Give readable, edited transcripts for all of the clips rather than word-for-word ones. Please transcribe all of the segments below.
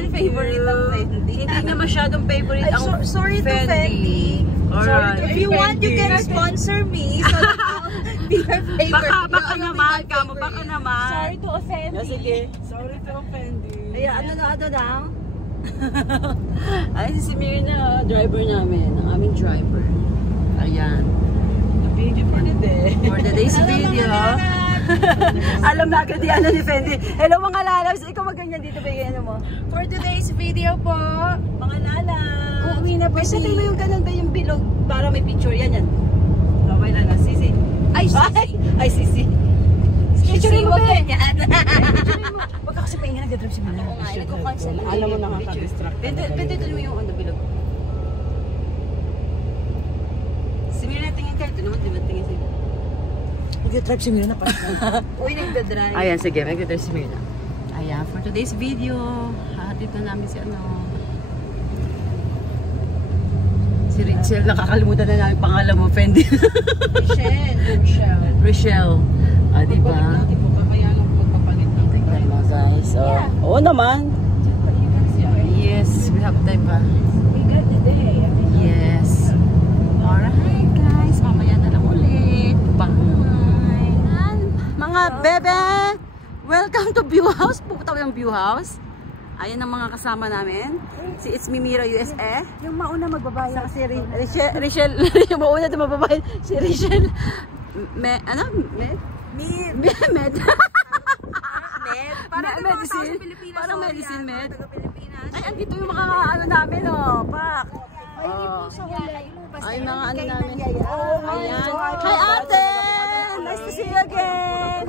naman favorite ang Fendi. Hindi niya masyadong favorite ang sorry to Fendi. Alright. If you want, you can sponsor me. So I'll be your favorite. Baka naman, kamo, baka naman. Sorry to offend. Sige. Sorry to offend you. Ay, ano daw? Ay, si Mirna, driver namin. Ang aming driver. Ayan. Video for the day. For the day's video. Alam na agad yan ni Fendi. Hello mga lalabs. Ikaw maganyan dito ba yung mo? For today's video po, Mga lalabs. Uuwi na po. Sabihin mo yung ganun ba yung bilog para may picture. Yan. Kamay lang na. Sisi. Ay, Sisi. Picture mo ba? Wag ka kasi pahinga nag-drive si Mirna. Alam mo nakaka-distract. Pwede doon mo yung on the bilog. Si Mirna tingin ka. Ito naman diba tingin sila. Nag-drive si Mirna pa. uy, nagdadrive. Ayan, sige. Nag-drive si Mirna. Ayan, for today's video, hahatid na namin si si Rachel. Nakakalimutan na namin pangalan mo, Fendi. Rochelle. Ah, diba? Kaya lang pagpapalit ng Tingnan mo, guys. Oo naman. Yes, we have time pa. We got the day. Yes. Alright, guys. Mamaya na lang ulit. Bye. Mga bebe, welcome to View House. Pupunta ko yung View House. Ayan ang mga kasama namin. Si It's Mimira USA. Yung mauna magbabayad. Si Rachel. Yung mauna na magbabayad. Si Rachel. Med. Parang medicine. Pilipinas. Parang medicine med. Pilipinas. Ay, andito yung mga ano namin, oh. Pak. Ay, mga ano namin. Ayan. Hi, ate! Nice to see you again.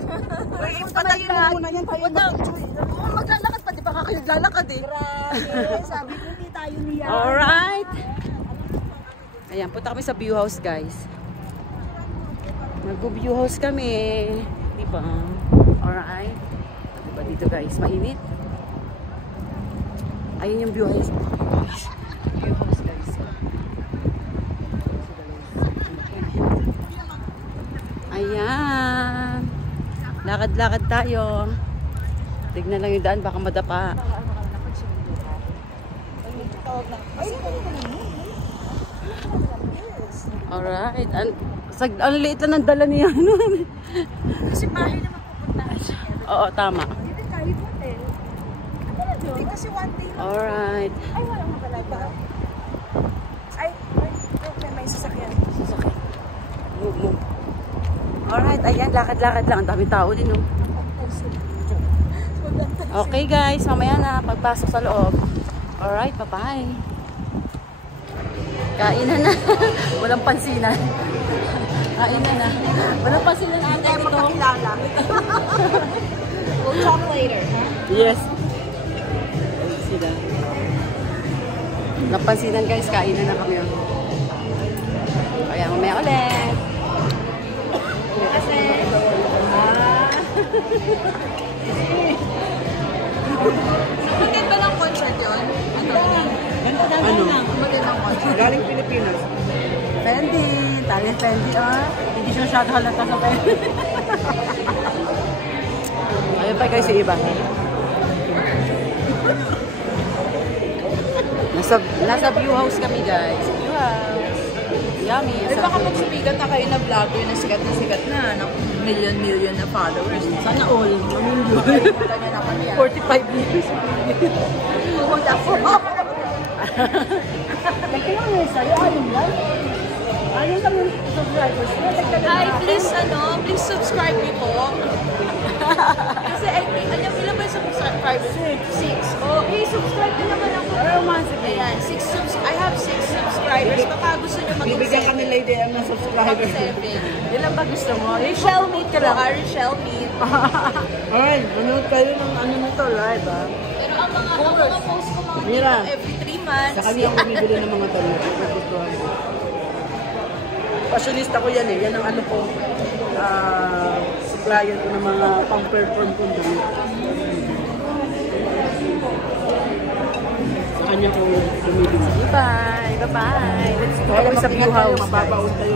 Uy, patayin mo muna yan. Maglalakad pa, di ba kayo naglalakad eh? Grabe. Sabi ko, hindi tayo niya. Alright. Ayan, punta kami sa view house, guys. Mag-view house kami. Diba? Alright. Diba dito, guys? Mainit. Ayun yung view house. View house, guys. Ayan. Lakad-lakad tayo. Tignan lang yung daan, baka madapa. Alright. Ang liit lang ng dala niya. Kasi bahay naman pupunta. Oo, tama. Dito tayo hotel. Hindi kasi one day. Alright. Ay, walang mabalaga. Ay, may sasakyan. Move. Alright, ayan, lakad-lakad lang. Ang daming tao din, oh. Okay, guys. Mamaya na, pagpasok sa loob. Alright, bye-bye. Kainan na. Walang pansinan. Kainan na. Walang pansinan ata ito. Makakilala. We'll talk later, huh? Yes. Sila. Napansinan, guys. Kainan na kami. Kaya mamaya ulit. Kasi, maganda lang concert yun. Ano? Magandang concert. Galing Pilipinas. Fendi. Talent Fendi, ah. Hindi siya masyado halata sa Fendi. Ayun pa, guys, yung iba. Nasa view house kami, guys. View house. Yummy. Di ba kapag sumigat na kayo na vlogger na sikat na, million na followers. Sana all. Kalimutan niyo na kami. 45 years. Pumunta po. Nagkailangan nyo sa'yo. Ayun lang. Ayun lang yung subscribers. Hi, please subscribe niyo po. Kasi I think, ilan ba yung subscribers? 6. Oh, subscribe niyo naman ako. Ayan, I have 6 subscribers. Baka gusto niyo mag-7. Bibigyan ka nila idea ng subscribers. 7. Ilan ba gusto mo? Rachel Meet ka lang. Rachel Meet. Alright, manood kayo ng ano nito live, ah. Pero ang mga post ko mga Mira. every 3 months. Sa kanya ako bumibili ng mga tanong. Fashionista ko yan eh. Yan ang ano ko. Supplier ko ng mga pang-perform ko doon. Sa kanya ko bumibili. Bye. Bye-bye. Let's go kami sa view house. Mababaon kayo.